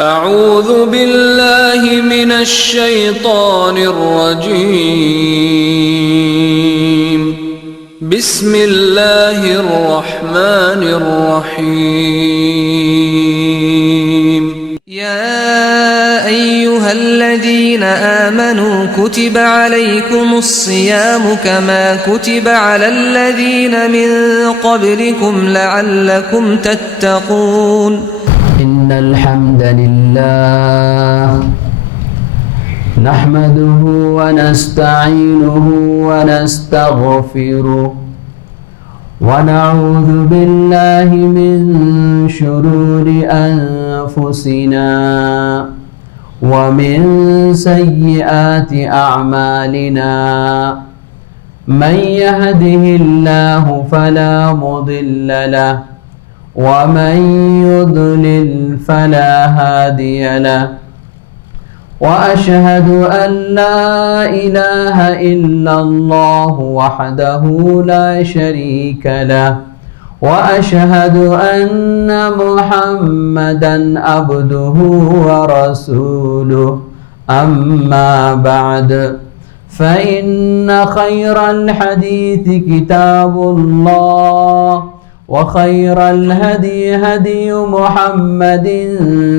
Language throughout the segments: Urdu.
أعوذ بالله من الشيطان الرجيم. بسم الله الرحمن الرحيم. يا أيها الذين آمنوا كتب عليكم الصيام كما كتب على الذين من قبلكم لعلكم تتقون. إن الحمد لله نحمده ونستعينه ونستغفره ونعوذ بالله من شرور أنفسنا ومن سيئات أعمالنا. من يهده الله فلا مضل له ومن يضلل فلا هادي له. وأشهد أن لا إله إلا الله وحده لا شريك له. وأشهد أن محمدا عبده ورسوله. أما بعد، فإن خير الحديث كتاب الله، وخير الهدي هدي محمد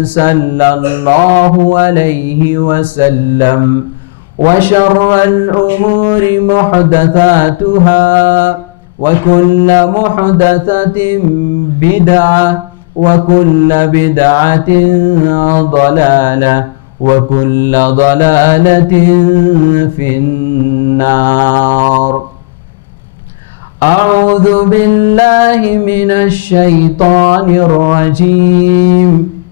صلى الله عليه وسلم. وشر الأمور محدثاتها، وكل محدثة بدعة، وكل بدعة ضلالة، وكل ضلالة في النار. أعوذ بالله من الشيطان الرجيم.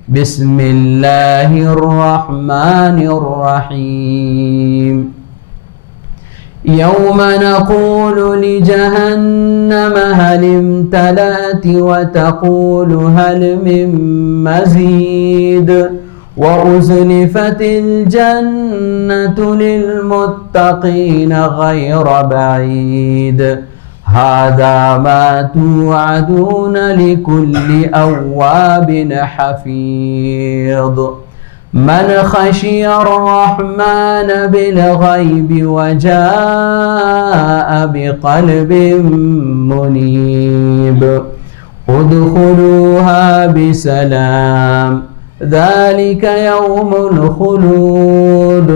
بسم الله الرحمن الرحيم. يوم نقول لجهنم هل امتلأت وتقول هل من مزيد. وأزلفت الجنة للمتقين غير بعيد. هذا ما توعدون لكل أواب حفيظ. من خشي الرحمن بالغيب وجاء بقلب منيب. ادخلوها بسلام، ذلك يوم الخلود.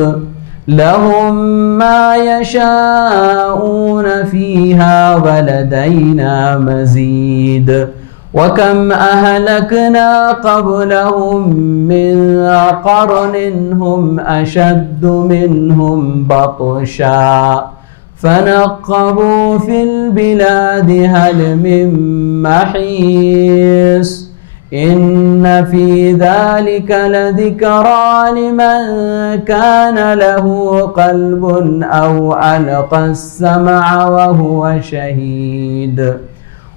لهم ما يشاءون فيها ولدينا مزيد. وكم أهلكنا قبلهم من قرن هم أشد منهم بطشا فنقبوا في البلاد هل من محيص. إن في ذلك لذكرى لمن كان له قلب أو ألقى السمع وهو شهيد.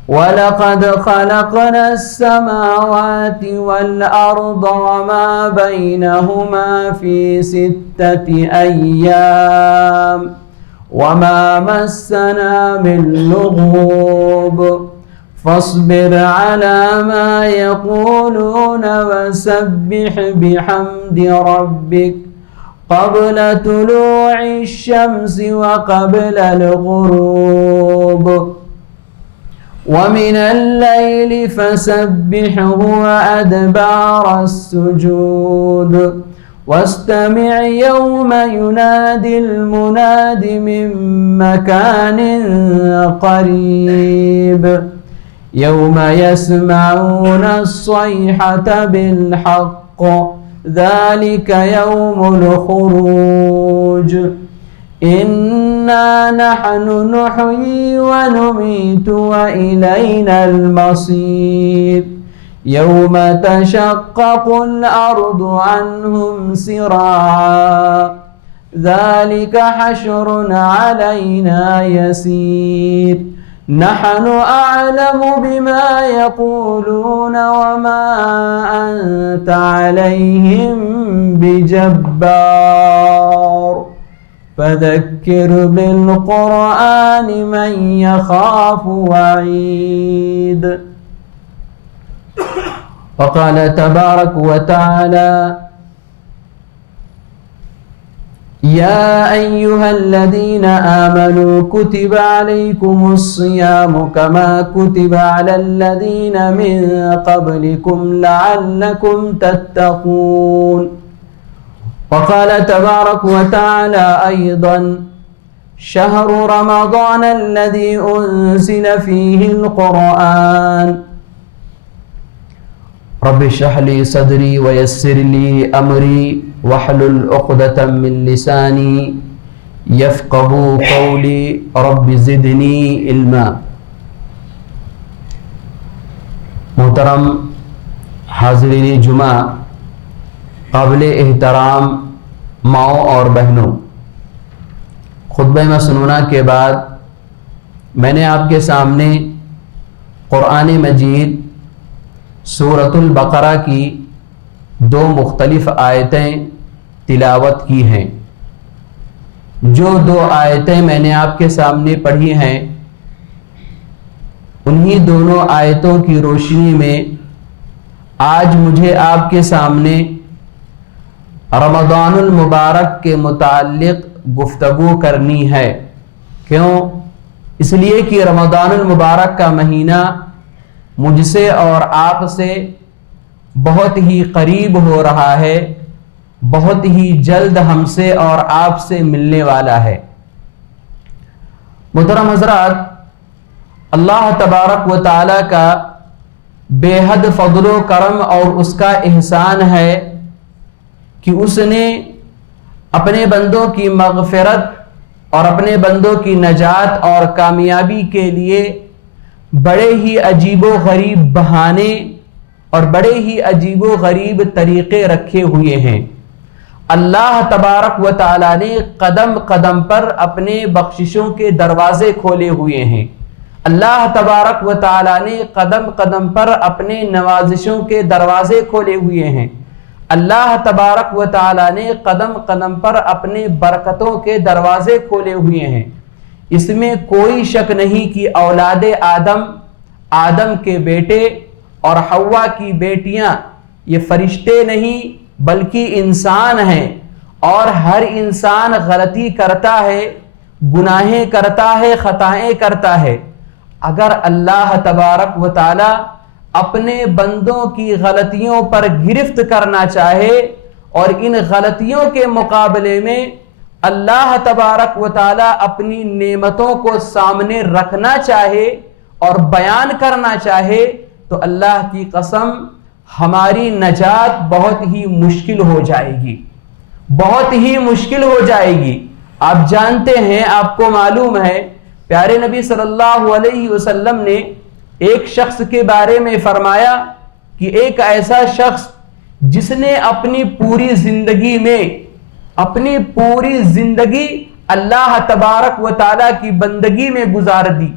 ولقد خلقنا السماوات والأرض وما بينهما في 6 أيام وما مسنا من لغوب. فاصبر على ما يقولون وسبح بحمد ربك قبل طلوع الشمس وقبل الغروب. ومن الليل فسبحه وأدبار السجود. واستمع يوم ينادي المناد من مكان قريب. يوم يسمعون الصيحة بالحق، ذلك يوم الخروج. إنا نحن نحيي ونميت وإلينا المصير. يوم تشقق الأرض عنهم سراعا، ذلك حشر علينا يسير. نحن أعلم بما يقولون وما أنت عليهم بجبار. فذكر بالقرآن من يخاف وعيد. وقال تبارك وتعالى يا أيها الذين آمنوا كتب عليكم الصيام كما كتب على الذين من قبلكم لعلكم تتقون وقال تبارك وتعالى أيضا شهر رمضان الذي أنزل فيه القرآن رب اشرح لي صدري ويسر لي أمري واحلل عقدة من لساني يفقهوا قولي رب زدني علما. محترم حاضرین جمعہ، قابل احترام ماؤں اور بہنوں، خطبہ مسنونہ کے بعد میں نے آپ کے سامنے قرآن مجید سورۃ البقرہ کی 2 مختلف آیتیں تلاوت کی ہیں. جو 2 آیتیں میں نے آپ کے سامنے پڑھی ہیں، انہی دونوں آیتوں کی روشنی میں آج مجھے آپ کے سامنے رمضان المبارک کے متعلق گفتگو کرنی ہے. کیوں؟ اس لیے کہ رمضان المبارک کا مہینہ مجھ سے اور آپ سے بہت ہی قریب ہو رہا ہے، بہت ہی جلد ہم سے اور آپ سے ملنے والا ہے. محترم حضرات، اللہ تبارک و تعالی کا بے حد فضل و کرم اور اس کا احسان ہے کہ اس نے اپنے بندوں کی مغفرت اور اپنے بندوں کی نجات اور کامیابی کے لیے بڑے ہی عجیب و غریب بہانے اور بڑے ہی عجیب و غریب طریقے رکھے ہوئے ہیں. اللہ تبارک و تعالیٰ نے قدم قدم پر اپنے بخششوں کے دروازے کھولے ہوئے ہیں. اللہ تبارک و تعالیٰ نے قدم قدم پر اپنے نوازشوں کے دروازے کھولے ہوئے ہیں. اللہ تبارک و تعالیٰ نے قدم قدم پر اپنے برکتوں کے دروازے کھولے ہوئے ہیں. اس میں کوئی شک نہیں کہ اولاد آدم کے بیٹے اور حوا کی بیٹیاں یہ فرشتے نہیں بلکہ انسان ہیں، اور ہر انسان غلطی کرتا ہے، گناہیں کرتا ہے، خطائیں کرتا ہے. اگر اللہ تبارک و تعالی اپنے بندوں کی غلطیوں پر گرفت کرنا چاہے اور ان غلطیوں کے مقابلے میں اللہ تبارک و تعالی اپنی نعمتوں کو سامنے رکھنا چاہے اور بیان کرنا چاہے تو اللہ کی قسم ہماری نجات بہت ہی مشکل ہو جائے گی، بہت ہی مشکل ہو جائے گی. آپ جانتے ہیں، آپ کو معلوم ہے، پیارے نبی صلی اللہ علیہ وسلم نے ایک شخص کے بارے میں فرمایا کہ ایک ایسا شخص جس نے اپنی پوری زندگی اللہ تبارک و تعالیٰ کی بندگی میں گزار دی،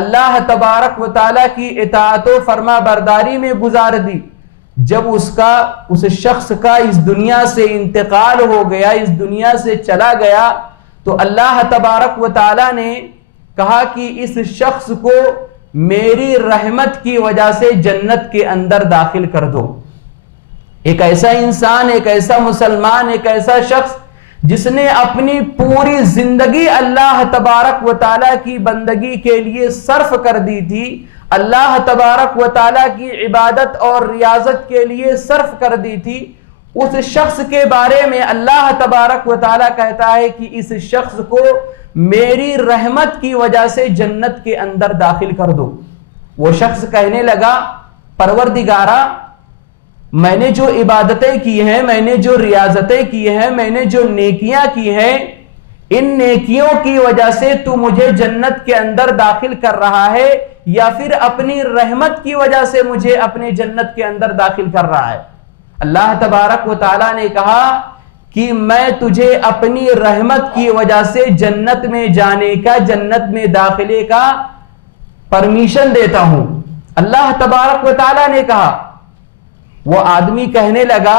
اللہ تبارک و تعالیٰ کی اطاعت و فرما برداری میں گزار دی. جب اس شخص کا اس دنیا سے انتقال ہو گیا، اس دنیا سے چلا گیا، تو اللہ تبارک و تعالیٰ نے کہا کہ اس شخص کو میری رحمت کی وجہ سے جنت کے اندر داخل کر دو. ایک ایسا انسان، ایک ایسا مسلمان، ایک ایسا شخص جس نے اپنی پوری زندگی اللہ تبارک و تعالیٰ کی بندگی کے لیے صرف کر دی تھی، اللہ تبارک و تعالیٰ کی عبادت اور ریاضت کے لیے صرف کر دی تھی، اس شخص کے بارے میں اللہ تبارک و تعالیٰ کہتا ہے کہ اس شخص کو میری رحمت کی وجہ سے جنت کے اندر داخل کر دو. وہ شخص کہنے لگا، پروردگارا، میں نے جو عبادتیں کی ہیں، میں نے جو ریاضتیں کی ہیں، میں نے جو نیکیاں کی ہیں، ان نیکیوں کی وجہ سے تو مجھے جنت کے اندر داخل کر رہا ہے یا پھر اپنی رحمت کی وجہ سے مجھے اپنے جنت کے اندر داخل کر رہا ہے؟ اللہ تبارک و تعالیٰ نے کہا کہ میں تجھے اپنی رحمت کی وجہ سے جنت میں جانے کا، جنت میں داخلے کا پرمیشن دیتا ہوں. اللہ تبارک و تعالیٰ نے کہا. وہ آدمی کہنے لگا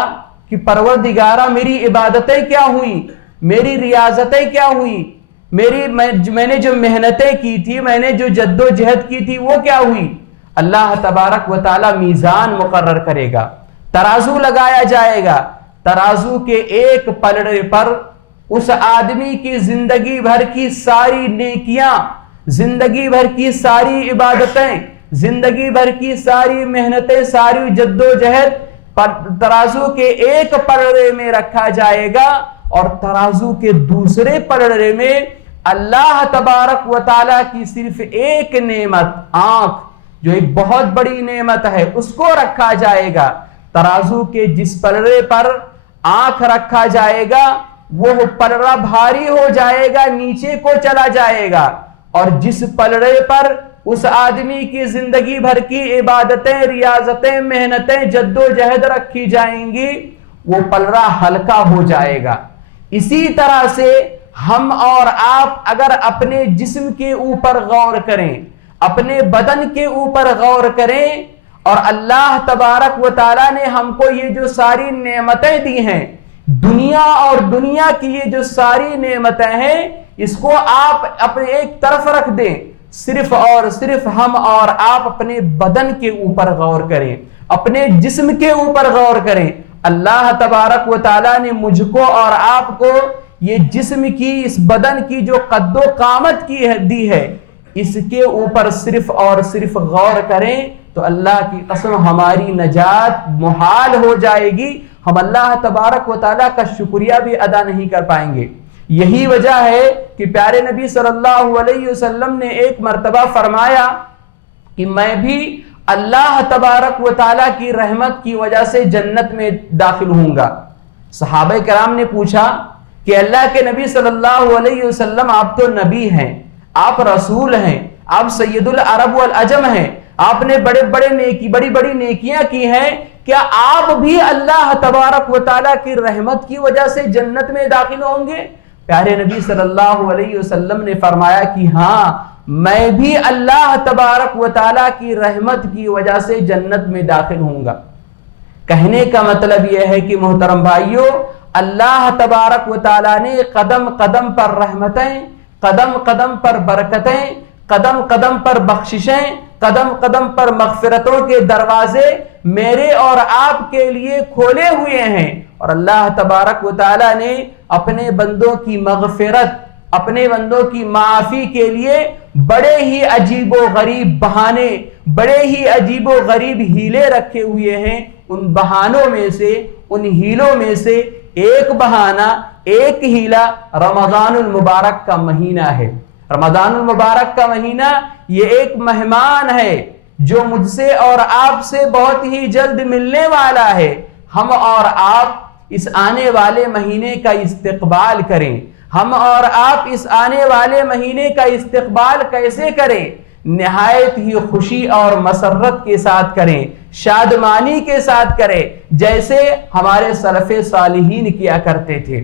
کہ پروردگارہ، میری عبادتیں کیا ہوئیں، میری ریاضتیں کیا ہوئیں، میں نے جو محنتیں کی تھی، میں نے جو جد و جہد کی تھی، وہ کیا ہوئی؟ اللہ تبارک و تعالی میزان مقرر کرے گا، ترازو لگایا جائے گا، ترازو کے ایک پلڑے پر اس آدمی کی زندگی بھر کی ساری نیکیاں، زندگی بھر کی ساری عبادتیں، زندگی بھر کی ساری محنتیں، ساری جد و جہد ترازو کے ایک پلڑے میں رکھا جائے گا، اور ترازو کے دوسرے پلڑے میں اللہ تبارک و تعالیٰ کی صرف ایک نعمت، آنکھ، جو ایک بہت بڑی نعمت ہے، اس کو رکھا جائے گا۔ ترازو کے جس پلڑے پر آنکھ رکھا جائے گا وہ پلڑا بھاری ہو جائے گا، نیچے کو چلا جائے گا، اور جس پلڑے پر اس آدمی کی زندگی بھر کی عبادتیں، ریاضتیں، محنتیں، جد و جہد رکھی جائیں گی، وہ پلڑا ہلکا ہو جائے گا۔ اسی طرح سے ہم اور آپ اگر اپنے جسم کے اوپر غور کریں، اپنے بدن کے اوپر غور کریں، اور اللہ تبارک و تعالیٰ نے ہم کو یہ جو ساری نعمتیں دی ہیں، دنیا اور دنیا کی یہ جو ساری نعمتیں ہیں، اس کو آپ اپنے ایک طرف رکھ دیں، صرف اور صرف ہم اور آپ اپنے بدن کے اوپر غور کریں، اپنے جسم کے اوپر غور کریں۔ اللہ تبارک و تعالیٰ نے مجھ کو اور آپ کو یہ جسم کی، اس بدن کی جو قد و قامت کی دی ہے، اس کے اوپر صرف اور صرف غور کریں تو اللہ کی قسم ہماری نجات محال ہو جائے گی، ہم اللہ تبارک و تعالیٰ کا شکریہ بھی ادا نہیں کر پائیں گے۔ یہی وجہ ہے کہ پیارے نبی صلی اللہ علیہ وسلم نے ایک مرتبہ فرمایا کہ میں بھی اللہ تبارک و تعالیٰ کی رحمت کی وجہ سے جنت میں داخل ہوں گا۔ صحابہ کرام نے پوچھا کہ اللہ کے نبی صلی اللہ علیہ وسلم، آپ تو نبی ہیں، آپ رسول ہیں، آپ سید العرب والعجم ہیں، آپ نے بڑی بڑی نیکیاں کی ہیں، کیا آپ بھی اللہ تبارک و تعالیٰ کی رحمت کی وجہ سے جنت میں داخل ہوں گے؟ پیارے نبی صلی اللہ علیہ وسلم نے فرمایا کہ ہاں، میں بھی اللہ تبارک و تعالیٰ کی رحمت کی وجہ سے جنت میں داخل ہوں گا۔ کہنے کا مطلب یہ ہے کہ محترم بھائیو، اللہ تبارک و تعالیٰ نے قدم قدم پر رحمتیں، قدم قدم پر برکتیں، قدم قدم پر بخششیں، قدم قدم پر مغفرتوں کے دروازے میرے اور آپ کے لیے کھولے ہوئے ہیں، اور اللہ تبارک و تعالیٰ نے اپنے بندوں کی مغفرت، اپنے بندوں کی معافی کے لیے بڑے ہی عجیب و غریب بہانے، بڑے ہی عجیب و غریب ہیلے رکھے ہوئے ہیں۔ ان بہانوں میں سے، ان ہیلوں میں سے ایک بہانہ، ایک ہیلا رمضان المبارک کا مہینہ ہے۔ رمضان المبارک کا مہینہ یہ ایک مہمان ہے جو مجھ سے اور آپ سے بہت ہی جلد ملنے والا ہے۔ ہم اور آپ اس آنے والے مہینے کا استقبال کریں۔ ہم اور آپ اس آنے والے مہینے کا استقبال کیسے کریں؟ نہایت ہی خوشی اور مسرت کے ساتھ کریں، شادمانی کے ساتھ کریں، جیسے ہمارے سلف صالحین کیا کرتے تھے۔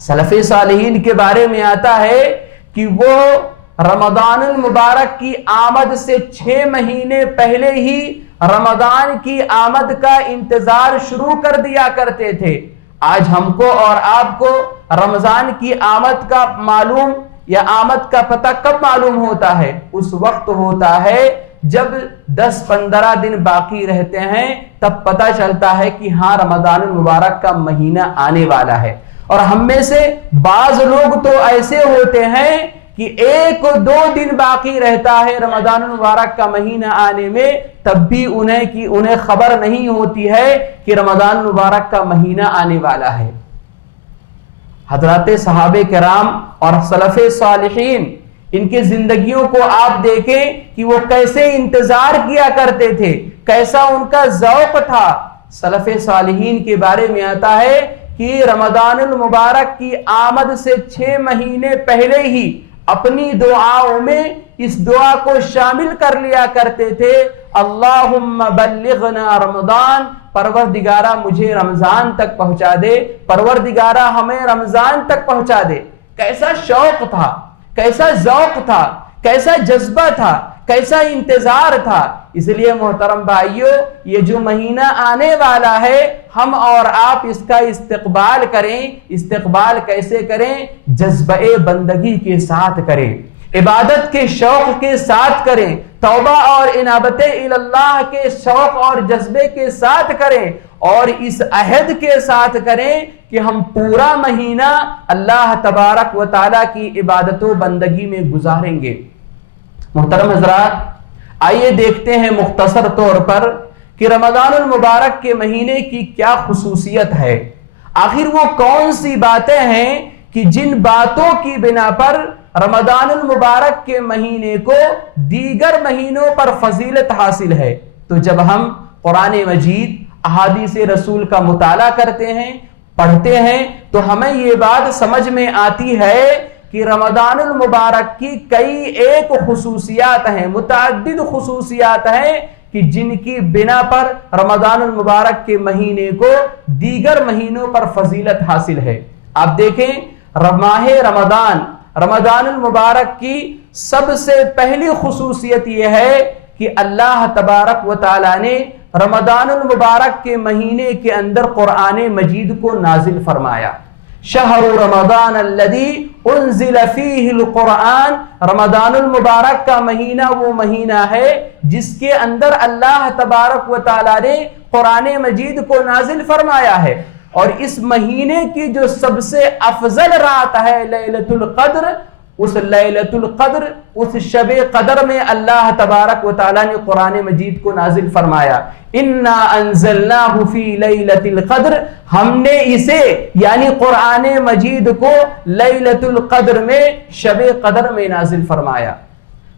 سلف صالحین کے بارے میں آتا ہے کہ وہ رمضان المبارک کی آمد سے 6 مہینے پہلے ہی رمضان کی آمد کا انتظار شروع کر دیا کرتے تھے۔ آج ہم کو اور آپ کو رمضان کی آمد کا معلوم یا آمد کا پتہ کب معلوم ہوتا ہے؟ اس وقت ہوتا ہے جب 10-15 دن باقی رہتے ہیں، تب پتہ چلتا ہے کہ ہاں رمضان المبارک کا مہینہ آنے والا ہے۔ اور ہم میں سے بعض لوگ تو ایسے ہوتے ہیں کہ 1-2 دن باقی رہتا ہے رمضان المبارک کا مہینہ آنے میں، تب بھی انہیں خبر نہیں ہوتی ہے کہ رمضان المبارک کا مہینہ آنے والا ہے۔ حضرات صحابہ کرام اور سلف صالحین، ان کی زندگیوں کو آپ دیکھیں کہ وہ کیسے انتظار کیا کرتے تھے، کیسا ان کا ذوق تھا۔ سلف صالحین کے بارے میں آتا ہے کہ رمضان المبارک کی آمد سے 6 مہینے پہلے ہی اپنی دعاؤں میں اس دعا کو شامل کر لیا کرتے تھے، اللہم بلغنا رمضان، پروردگارہ مجھے رمضان تک پہنچا دے، پروردگارہ ہمیں رمضان تک پہنچا دے۔ کیسا شوق تھا، کیسا ذوق تھا، کیسا جذبہ تھا، کیسا انتظار تھا۔ اس لیے محترم بھائیو، یہ جو مہینہ آنے والا ہے، ہم اور آپ اس کا استقبال کریں۔ استقبال کیسے کریں؟ جذبہ بندگی کے ساتھ کریں، عبادت کے شوق کے ساتھ کریں، توبہ اور انابت اللہ کے شوق اور جذبے کے ساتھ کریں، اور اس عہد کے ساتھ کریں کہ ہم پورا مہینہ اللہ تبارک و تعالیٰ کی عبادت و بندگی میں گزاریں گے۔ محترم حضرات، آئیے دیکھتے ہیں مختصر طور پر کہ رمضان المبارک کے مہینے کی کیا خصوصیت ہے، آخر وہ کون سی باتیں ہیں کہ جن باتوں کی بنا پر رمضان المبارک کے مہینے کو دیگر مہینوں پر فضیلت حاصل ہے۔ تو جب ہم قرآن مجید، احادیث رسول کا مطالعہ کرتے ہیں، پڑھتے ہیں، تو ہمیں یہ بات سمجھ میں آتی ہے کہ رمضان المبارک کی کئی ایک خصوصیات ہیں، متعدد خصوصیات ہیں کہ جن کی بنا پر رمضان المبارک کے مہینے کو دیگر مہینوں پر فضیلت حاصل ہے۔ آپ دیکھیں، ماہ رمضان المبارک کی سب سے پہلی خصوصیت یہ ہے کہ اللہ تبارک و تعالیٰ نے رمضان المبارک کے مہینے کے اندر قرآن مجید کو نازل فرمایا۔ شہر رمضان الذی انزل فیہ القرآن، رمضان المبارک کا مہینہ وہ مہینہ ہے جس کے اندر اللہ تبارک و تعالیٰ نے قرآن مجید کو نازل فرمایا ہے۔ اور اس مہینے کی جو سب سے افضل رات ہے لیلۃ القدر، اس لیلۃ القدر، اس شب قدر میں اللہ تبارک و تعالیٰ نے قرآن مجید کو نازل فرمایا۔ انا انزلناہ فی لیلۃ القدر، ہم نے اسے یعنی قرآن مجید کو لیلۃ القدر میں، شب قدر میں نازل فرمایا۔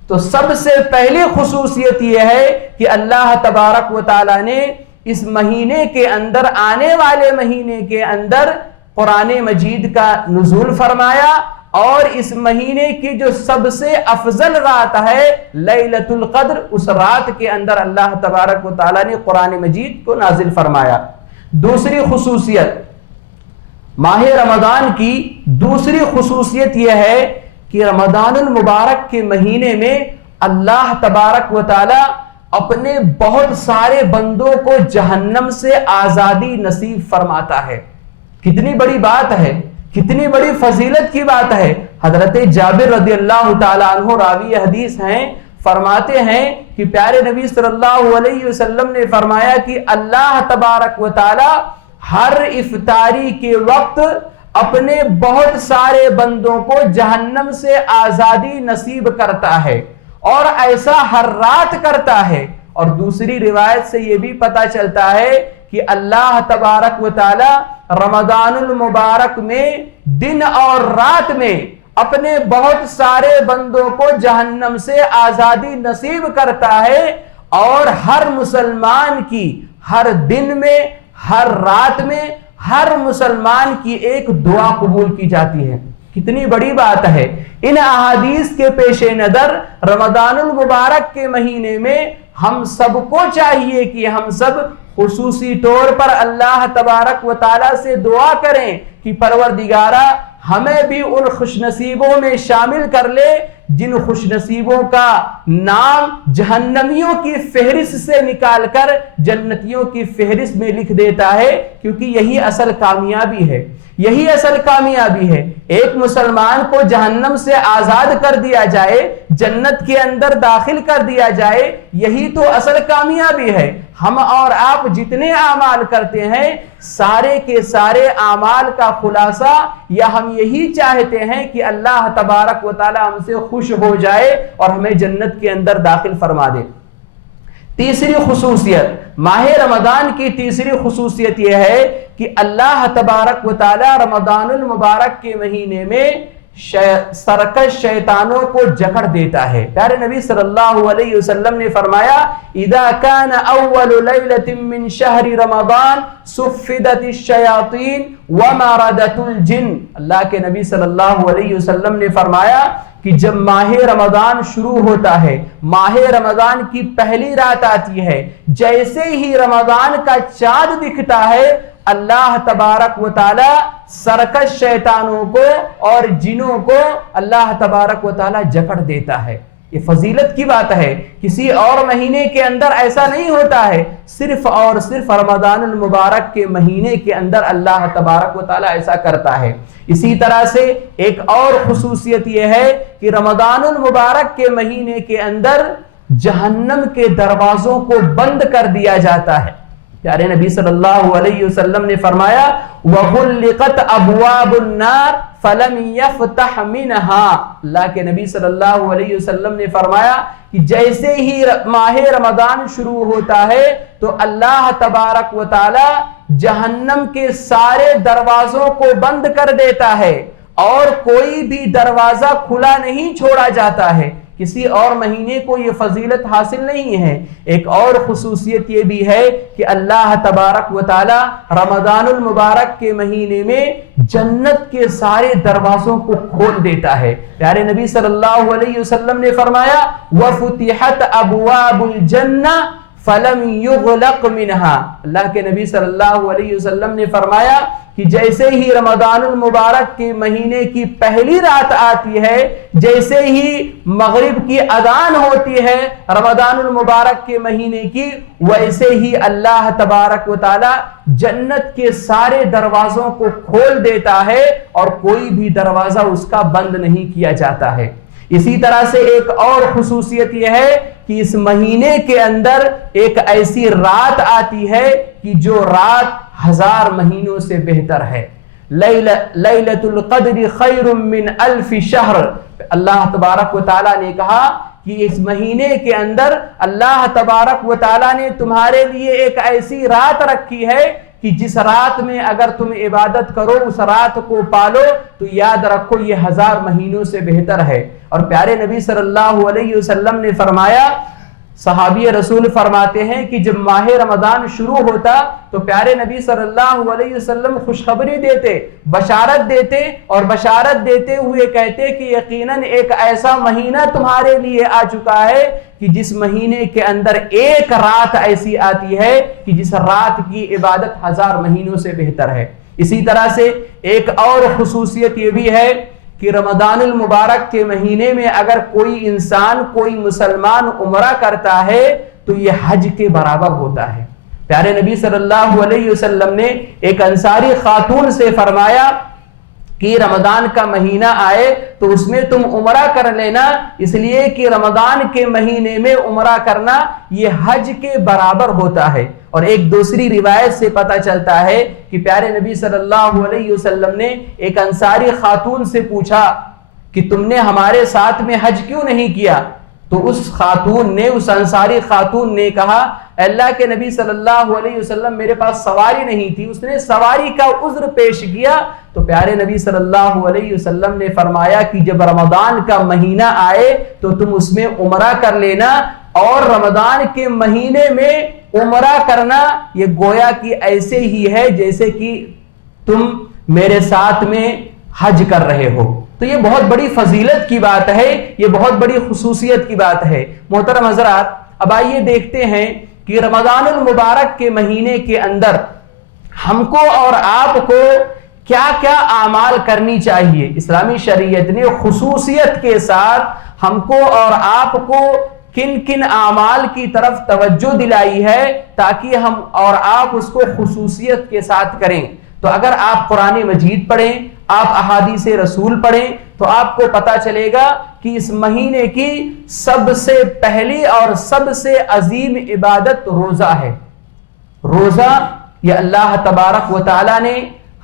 تو سب سے پہلی خصوصیت یہ ہے کہ اللہ تبارک و تعالیٰ نے اس مہینے کے اندر، آنے والے مہینے کے اندر قرآن مجید کا نزول فرمایا، اور اس مہینے کی جو سب سے افضل رات ہے لیلۃ القدر، اس رات کے اندر اللہ تبارک و تعالیٰ نے قرآن مجید کو نازل فرمایا۔ دوسری خصوصیت، ماہ رمضان کی دوسری خصوصیت یہ ہے کہ رمضان المبارک کے مہینے میں اللہ تبارک و تعالیٰ اپنے بہت سارے بندوں کو جہنم سے آزادی نصیب فرماتا ہے۔ کتنی بڑی بات ہے، کتنی بڑی فضیلت کی بات ہے۔ حضرت جابر رضی اللہ تعالیٰ عنہ راوی حدیث ہیں، فرماتے ہیں کہ پیارے نبی صلی اللہ علیہ وسلم نے فرمایا کہ اللہ تبارک و تعالی ہر افطاری کے وقت اپنے بہت سارے بندوں کو جہنم سے آزادی نصیب کرتا ہے، اور ایسا ہر رات کرتا ہے۔ اور دوسری روایت سے یہ بھی پتہ چلتا ہے کہ اللہ تبارک و تعالی رمضان المبارک میں دن اور رات میں اپنے بہت سارے بندوں کو جہنم سے آزادی نصیب کرتا ہے، اور ہر مسلمان کی ہر دن میں، ہر رات میں، ہر مسلمان کی ایک دعا قبول کی جاتی ہے۔ کتنی بڑی بات ہے۔ ان احادیث کے پیش نظر رمضان المبارک کے مہینے میں ہم سب کو چاہیے کہ ہم سب خصوصی طور پر اللہ تبارک و تعالیٰ سے دعا کریں کہ پروردگارہ ہمیں بھی ان خوش نصیبوں میں شامل کر لے جن خوش نصیبوں کا نام جہنمیوں کی فہرست سے نکال کر جنتیوں کی فہرست میں لکھ دیتا ہے، کیونکہ یہی اصل کامیابی ہے، یہی اصل کامیابی ہے۔ ایک مسلمان کو جہنم سے آزاد کر دیا جائے، جنت کے اندر داخل کر دیا جائے، یہی تو اصل کامیابی ہے۔ ہم اور آپ جتنے اعمال کرتے ہیں، سارے کے سارے اعمال کا خلاصہ یا ہم یہی چاہتے ہیں کہ اللہ تبارک و تعالی ہم سے خوش ہو جائے اور ہمیں جنت کے اندر داخل فرما دے۔ تیسری خصوصیت، ماہ رمضان کی تیسری خصوصیت یہ ہے کہ اللہ تبارک و تعالی رمضان المبارک کے مہینے میں سرکش شیطانوں کو جکڑ دیتا ہے۔ پیارے نبی صلی اللہ علیہ وسلم نے فرمایا اذا كان اول ليلة من شهر رمضان صفدت الشياطين ومردت الجن۔ اللہ کے نبی صلی اللہ علیہ وسلم نے فرمایا کہ جب ماہ رمضان شروع ہوتا ہے، ماہ رمضان کی پہلی رات آتی ہے، جیسے ہی رمضان کا چاند دکھتا ہے، اللہ تبارک و تعالی سرکش شیطانوں کو اور جنوں کو اللہ تبارک و تعالی جکڑ دیتا ہے۔ یہ فضیلت کی بات ہے. کسی اور مہینے کے اندر ایسا نہیں ہوتا ہے, صرف اور صرف رمضان المبارک کے مہینے کے اندر اللہ تبارک و تعالیٰ ایسا کرتا ہے. اسی طرح سے ایک اور خصوصیت یہ ہے کہ رمضان المبارک کے مہینے کے اندر جہنم کے دروازوں کو بند کر دیا جاتا ہے. پیارے نبی صلی اللہ علیہ وسلم نے فرمایا وَغُلِّقَتْ أَبْوَابُ النَّارِ فَلَمْ يَفْتَحْ مِنْهَا. اللہ کے نبی صلی اللہ علیہ وسلم نے فرمایا کہ جیسے ہی ماہ رمضان شروع ہوتا ہے تو اللہ تبارک و تعالی جہنم کے سارے دروازوں کو بند کر دیتا ہے اور کوئی بھی دروازہ کھلا نہیں چھوڑا جاتا ہے. کسی اور مہینے کو یہ فضیلت حاصل نہیں ہے. ایک اور خصوصیت یہ بھی ہے کہ اللہ تبارک و تعالی رمضان المبارک کے مہینے میں جنت کے سارے دروازوں کو کھول دیتا ہے. پیارے نبی صلی اللہ علیہ وسلم نے فرمایا وَفُتِحَتْ أَبْوَابُ الْجَنَّةِ فَلَمْ يُغْلَقْ مِنْهَا. اللہ کے نبی صلی اللہ علیہ وسلم نے فرمایا کہ جیسے ہی رمضان المبارک کے مہینے کی پہلی رات آتی ہے, جیسے ہی مغرب کی اذان ہوتی ہے رمضان المبارک کے مہینے کی, ویسے ہی اللہ تبارک و تعالی جنت کے سارے دروازوں کو کھول دیتا ہے اور کوئی بھی دروازہ اس کا بند نہیں کیا جاتا ہے. اسی طرح سے ایک اور خصوصیت یہ ہے کہ اس مہینے کے اندر ایک ایسی رات آتی ہے کہ جو رات 1000 مہینوں سے بہتر ہے. لیلۃ القدر خیر من 1000 شہر. اللہ تبارک و تعالیٰ نے کہا کہ اس مہینے کے اندر اللہ تبارک و تعالیٰ نے تمہارے لیے ایک ایسی رات رکھی ہے کہ جس رات میں اگر تم عبادت کرو, اس رات کو پالو, تو یاد رکھو یہ 1000 مہینوں سے بہتر ہے. اور پیارے نبی صلی اللہ علیہ وسلم نے فرمایا, صحابی رسول فرماتے ہیں کہ جب ماہ رمضان شروع ہوتا تو پیارے نبی صلی اللہ علیہ وسلم خوشخبری دیتے, بشارت دیتے, اور بشارت دیتے ہوئے کہتے کہ یقیناً ایک ایسا مہینہ تمہارے لیے آ چکا ہے کہ جس مہینے کے اندر ایک رات ایسی آتی ہے کہ جس رات کی عبادت 1000 مہینوں سے بہتر ہے. اسی طرح سے ایک اور خصوصیت یہ بھی ہے کہ رمضان المبارک کے مہینے میں اگر کوئی انسان, کوئی مسلمان عمرہ کرتا ہے تو یہ حج کے برابر ہوتا ہے. پیارے نبی صلی اللہ علیہ وسلم نے ایک انصاری خاتون سے فرمایا کہ رمضان کا مہینہ آئے تو اس میں تم عمرہ کر لینا, اس لیے کہ رمضان کے مہینے میں عمرہ کرنا یہ حج کے برابر ہوتا ہے. اور ایک دوسری روایت سے پتہ چلتا ہے کہ پیارے نبی صلی اللہ علیہ وسلم نے ایک انصاری خاتون سے پوچھا کہ تم نے ہمارے ساتھ میں حج کیوں نہیں کیا؟ تو اس خاتون نے, اس انصاری خاتون نے کہا اللہ کے نبی صلی اللہ علیہ وسلم میرے پاس سواری نہیں تھی. اس نے سواری کا عذر پیش کیا تو پیارے نبی صلی اللہ علیہ وسلم نے فرمایا کہ جب رمضان کا مہینہ آئے تو تم اس میں عمرہ کر لینا, اور رمضان کے مہینے میں عمرہ کرنا یہ گویا کہ ایسے ہی ہے جیسے کہ تم میرے ساتھ میں حج کر رہے ہو. تو یہ بہت بڑی فضیلت کی بات ہے, یہ بہت بڑی خصوصیت کی بات ہے. محترم حضرات, اب آئیے دیکھتے ہیں کہ رمضان المبارک کے مہینے کے اندر ہم کو اور آپ کو کیا کیا اعمال کرنی چاہیے. اسلامی شریعت نے خصوصیت کے ساتھ ہم کو اور آپ کو کن کن اعمال کی طرف توجہ دلائی ہے تاکہ ہم اور آپ اس کو خصوصیت کے ساتھ کریں. تو اگر آپ قرآن مجید پڑھیں, آپ احادیث رسول پڑھیں, تو آپ کو پتا چلے گا کہ اس مہینے کی سب سے پہلی اور سب سے عظیم عبادت روزہ ہے. روزہ یہ اللہ تبارک و تعالی نے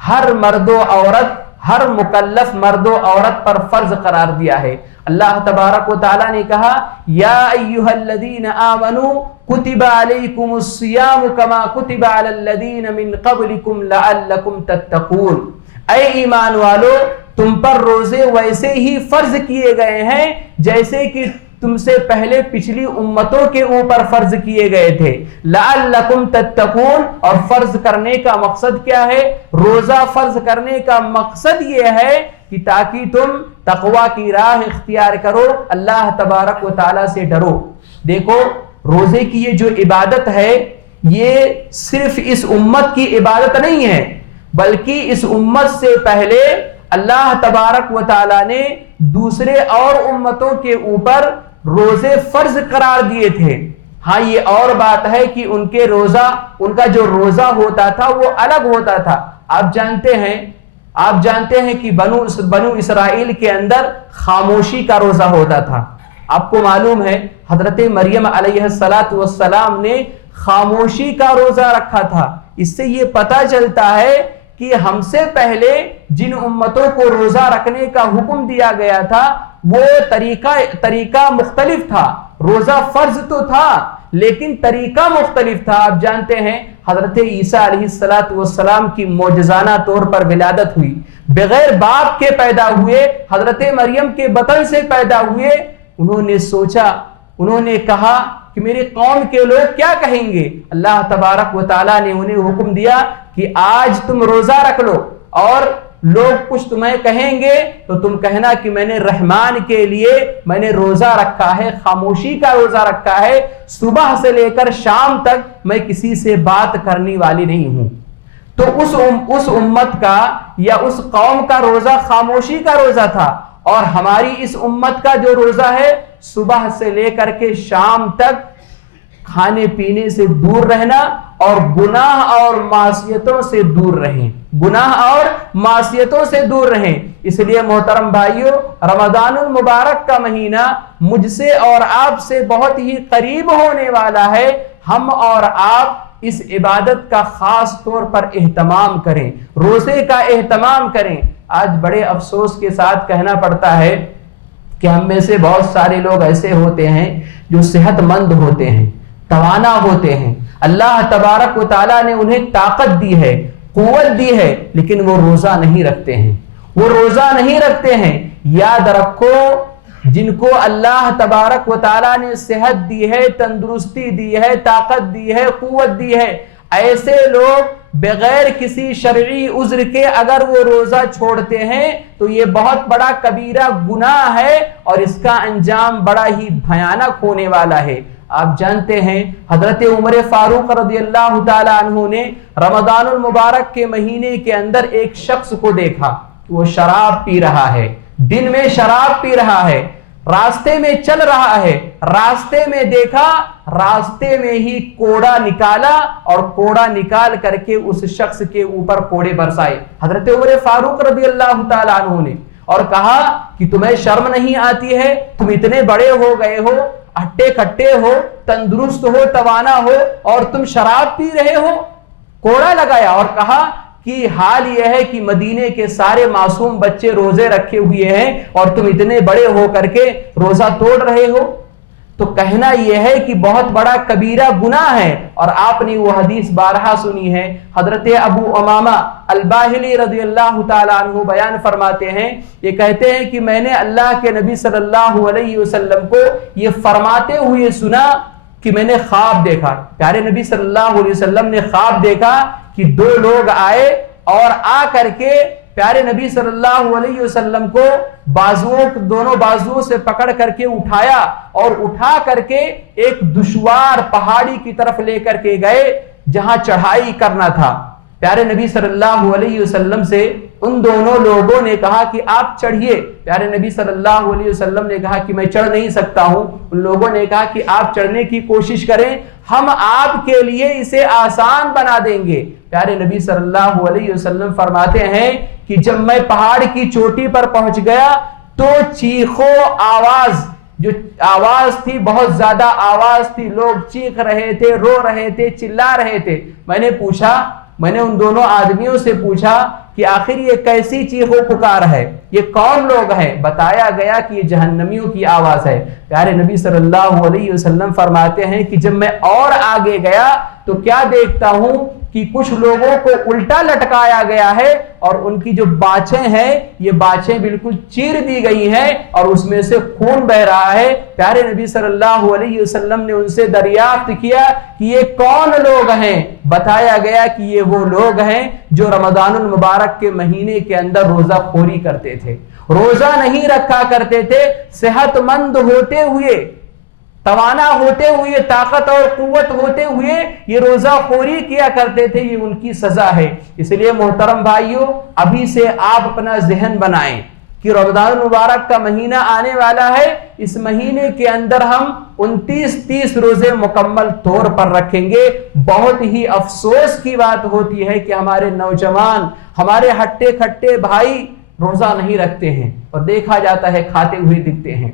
ہر مرد و عورت, ہر مکلف مرد و عورت پر فرض قرار دیا ہے. اللہ تبارک و تعالی نے کہا یا ایھا الذین آمنوا کتب علیکم الصیام کما کتب علی الذین من قبلکم لعلکم تتقون. اے ایمان والو, تم پر روزے ویسے ہی فرض کیے گئے ہیں جیسے کہ تم سے پہلے پچھلی امتوں کے اوپر فرض کیے گئے تھے. لعلکم تتقون, اور فرض کرنے کا مقصد کیا ہے؟ روزہ فرض کرنے کا مقصد یہ ہے کہ تاکہ تم تقوی کی راہ اختیار کرو, اللہ تبارک و تعالی سے ڈرو. دیکھو, روزے کی یہ جو عبادت ہے یہ صرف اس امت کی عبادت نہیں ہے, بلکہ اس امت سے پہلے اللہ تبارک و تعالی نے دوسرے اور امتوں کے اوپر روزے فرض قرار دیے تھے۔ ہاں یہ اور بات ہے کہ ان کا جو روزہ ہوتا تھا وہ الگ ہوتا تھا۔ آپ جانتے ہیں کہ بنو اسرائیل کے اندر خاموشی کا روزہ ہوتا تھا۔ آپ کو معلوم ہے حضرت مریم علیہ السلام نے خاموشی کا روزہ رکھا تھا۔ اس سے یہ پتہ چلتا ہے کہ ہم سے پہلے جن امتوں کو روزہ رکھنے کا حکم دیا گیا تھا وہ طریقہ مختلف تھا۔ روزہ فرض تو تھا لیکن طریقہ مختلف تھا۔ آپ جانتے ہیں حضرت عیسیٰ علیہ السلام کی معجزانہ طور پر ولادت ہوئی، بغیر باپ کے پیدا ہوئے، حضرت مریم کے بطن سے پیدا ہوئے۔ انہوں نے کہا کہ میری قوم کے لوگ کیا کہیں گے؟ اللہ تبارک و تعالیٰ نے انہیں حکم دیا کہ آج تم روزہ رکھ لو، اور لوگ کچھ تمہیں کہیں گے تو تم کہنا کہ میں نے رحمان کے لیے میں نے روزہ رکھا ہے، خاموشی کا روزہ رکھا ہے، صبح سے لے کر شام تک میں کسی سے بات کرنے والی نہیں ہوں۔ تو اس امت کا یا اس قوم کا روزہ خاموشی کا روزہ تھا، اور ہماری اس امت کا جو روزہ ہے صبح سے لے کر کے شام تک کھانے پینے سے دور رہنا اور گناہ اور معصیتوں سے دور رہیں، گناہ اور معصیتوں سے دور رہیں۔ اس لیے محترم بھائیوں، رمضان المبارک کا مہینہ مجھ سے اور آپ سے بہت ہی قریب ہونے والا ہے۔ ہم اور آپ اس عبادت کا خاص طور پر اہتمام کریں، روزے کا اہتمام کریں۔ آج بڑے افسوس کے ساتھ کہنا پڑتا ہے کہ ہم میں سے بہت سارے لوگ ایسے ہوتے ہیں جو صحت مند ہوتے ہیں، توانا ہوتے ہیں، اللہ تبارک و تعالیٰ نے انہیں طاقت دی ہے، قوت دی ہے، لیکن وہ روزہ نہیں رکھتے ہیں۔ یاد رکھو، جن کو اللہ تبارک و تعالیٰ نے صحت دی ہے، تندرستی دی ہے، طاقت دی ہے، قوت دی ہے، ایسے لوگ بغیر کسی شرعی عذر کے اگر وہ روزہ چھوڑتے ہیں تو یہ بہت بڑا کبیرہ گناہ ہے، اور اس کا انجام بڑا ہی بھیانک ہونے والا ہے۔ آپ جانتے ہیں حضرت عمر فاروق رضی اللہ تعالی عنہ نے رمضان المبارک کے مہینے کے اندر ایک شخص کو دیکھا کہ وہ شراب پی رہا ہے، دن میں شراب پی رہا ہے، راستے میں چل رہا ہے، راستے میں دیکھا، راستے میں ہی کوڑا نکالا اور کوڑا نکال کر کے اس شخص کے اوپر کوڑے برسائے حضرت عمر فاروق رضی اللہ تعالی عنہ نے، اور کہا کہ تمہیں شرم نہیں آتی ہے؟ تم اتنے بڑے ہو گئے ہو، ہٹے کٹے ہو، تندرست ہو، توانا ہو، اور تم شراب پی رہے ہو؟ کوڑا لگایا اور کہا کہ حال یہ ہے کہ مدینے کے سارے معصوم بچے روزے رکھے ہوئے ہیں اور تم اتنے بڑے ہو کر کے روزہ توڑ رہے ہو۔ تو کہنا یہ ہے کہ بہت بڑا کبیرہ گناہ ہے، اور آپ نے وہ حدیث بارہا سنی ہے۔ حضرت ابو امامہ الباہلی رضی اللہ تعالیٰ عنہ بیان فرماتے ہیں، یہ کہتے ہیں کہ میں نے اللہ کے نبی صلی اللہ علیہ وسلم کو یہ فرماتے ہوئے سنا کہ میں نے خواب دیکھا، پیارے نبی صلی اللہ علیہ وسلم نے خواب دیکھا کہ دو لوگ آئے اور آ کر کے پیارے نبی صلی اللہ علیہ وسلم کو دونوں بازوؤں سے پکڑ کر کے اٹھایا، اور اٹھا کر کے ایک دشوار پہاڑی کی طرف لے کر کے گئے جہاں چڑھائی کرنا تھا۔ پیارے نبی صلی اللہ علیہ وسلم سے ان دونوں لوگوں نے کہا کہ آپ چڑھیے۔ پیارے نبی صلی اللہ علیہ وسلم نے کہا کہ میں چڑھ نہیں سکتا ہوں۔ ان لوگوں نے کہا کہ آپ چڑھنے کی کوشش کریں، ہم آپ کے لیے اسے آسان بنا دیں گے۔ پیارے نبی صلی اللہ علیہ وسلم فرماتے ہیں کہ جب میں پہاڑ کی چوٹی پر پہنچ گیا تو چیخو آواز، جو آواز تھی بہت زیادہ آواز تھی، لوگ چیخ رہے تھے، رو رہے تھے، چلا رہے تھے۔ میں نے ان دونوں آدمیوں سے پوچھا کہ آخر یہ کیسی چیخ و پکار ہے، یہ کون لوگ ہیں؟ بتایا گیا کہ یہ جہنمیوں کی آواز ہے۔ پیارے نبی صلی اللہ علیہ وسلم فرماتے ہیں کہ جب میں اور آگے گیا تو کیا دیکھتا ہوں کہ کچھ لوگوں کو الٹا لٹکایا گیا ہے، اور ان کی جو باچیں ہیں یہ باچیں بالکل چیر دی گئی ہیں اور اس میں سے خون بہ رہا ہے۔ پیارے نبی صلی اللہ علیہ وسلم نے ان سے دریافت کیا کہ یہ کون لوگ ہیں؟ بتایا گیا کہ یہ وہ لوگ ہیں جو رمضان المبارک کے مہینے کے اندر روزہ خوری کرتے تھے، روزہ نہیں رکھا کرتے تھے، صحت مند ہوتے ہوئے، توانا ہوتے ہوئے، طاقت اور قوت ہوتے ہوئے یہ روزہ خوری کیا کرتے تھے۔ یہ ان کی سزا ہے۔ اس لیے محترم بھائیوں، ابھی سے آپ اپنا ذہن بنائیں، کہ رمضان المبارک کا مہینہ آنے والا ہے، اس مہینے کے اندر ہم 29-30 روزے مکمل طور پر رکھیں گے۔ بہت ہی افسوس کی بات ہوتی ہے کہ ہمارے نوجوان، ہمارے ہٹے کھٹے بھائی روزہ نہیں رکھتے ہیں اور دیکھا جاتا ہے کھاتے ہوئے دکھتے ہیں۔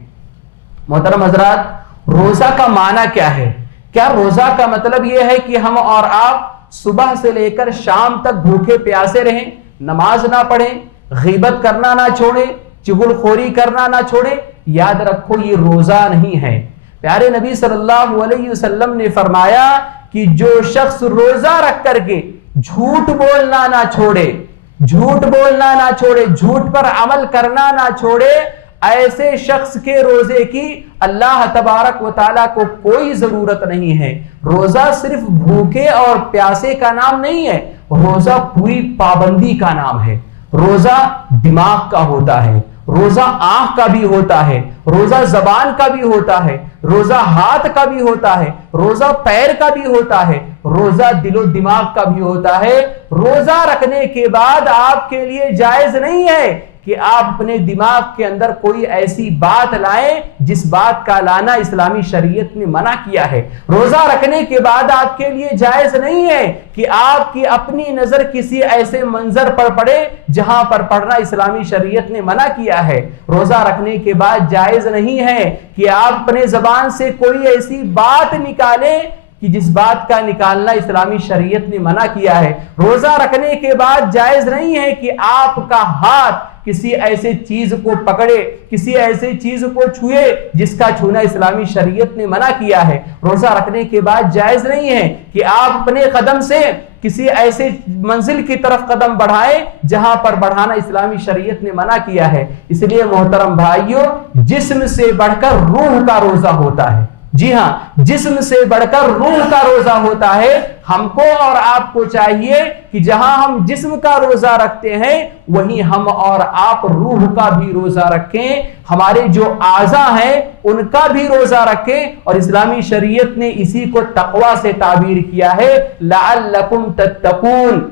محترم حضرات، روزہ کا معنی کیا ہے؟ کیا روزہ کا مطلب یہ ہے کہ ہم اور آپ صبح سے لے کر شام تک بھوکے پیاسے رہیں، نماز نہ پڑھیں، غیبت کرنا نہ چھوڑیں، چغل خوری کرنا نہ چھوڑیں؟ یاد رکھو یہ روزہ نہیں ہے۔ پیارے نبی صلی اللہ علیہ وسلم نے فرمایا کہ جو شخص روزہ رکھ کر کے جھوٹ بولنا نہ چھوڑے، جھوٹ بولنا نہ چھوڑے، جھوٹ پر عمل کرنا نہ چھوڑے، ایسے شخص کے روزے کی اللہ تبارک و تعالیٰ کو کوئی ضرورت نہیں ہے۔ روزہ صرف بھوکے اور پیاسے کا نام نہیں ہے، روزہ پوری پابندی کا نام ہے۔ روزہ دماغ کا ہوتا ہے، روزہ آنکھ کا بھی ہوتا ہے، روزہ زبان کا بھی ہوتا ہے، روزہ ہاتھ کا بھی ہوتا ہے، روزہ پیر کا بھی ہوتا ہے، روزہ دل و دماغ کا بھی ہوتا ہے۔ روزہ رکھنے کے بعد آپ کے لیے جائز نہیں ہے کہ آپ اپنے دماغ کے اندر کوئی ایسی بات لائیں جس بات کا لانا اسلامی شریعت نے منع کیا ہے۔ روزہ رکھنے کے بعد آپ کے لیے جائز نہیں ہے کہ آپ کی اپنی نظر کسی ایسے منظر پر پڑے جہاں پر پڑھنا اسلامی شریعت نے منع کیا ہے۔ روزہ رکھنے کے بعد جائز نہیں ہے کہ آپ اپنے زبان سے کوئی ایسی بات نکالیں کہ جس بات کا نکالنا اسلامی شریعت نے منع کیا ہے۔ روزہ رکھنے کے بعد جائز نہیں ہے کہ آپ کا ہاتھ کسی ایسے چیز کو پکڑے، کسی ایسے چیز کو چھوئے جس کا چھونا اسلامی شریعت نے منع کیا ہے۔ روزہ رکھنے کے بعد جائز نہیں ہے کہ آپ اپنے قدم سے کسی ایسے منزل کی طرف قدم بڑھائیں جہاں پر بڑھانا اسلامی شریعت نے منع کیا ہے۔ اس لیے محترم بھائیوں، جسم سے بڑھ کر روح کا روزہ ہوتا ہے۔ جی ہاں، جسم سے بڑھ کر روح کا روزہ ہوتا ہے۔ ہم کو اور آپ کو چاہیے کہ جہاں ہم جسم کا روزہ رکھتے ہیں وہیں ہم اور آپ روح کا بھی روزہ رکھیں، ہمارے جو اعضاء ہیں ان کا بھی روزہ رکھیں، اور اسلامی شریعت نے اسی کو تقوی سے تعبیر کیا ہے، لعلکم تتقون۔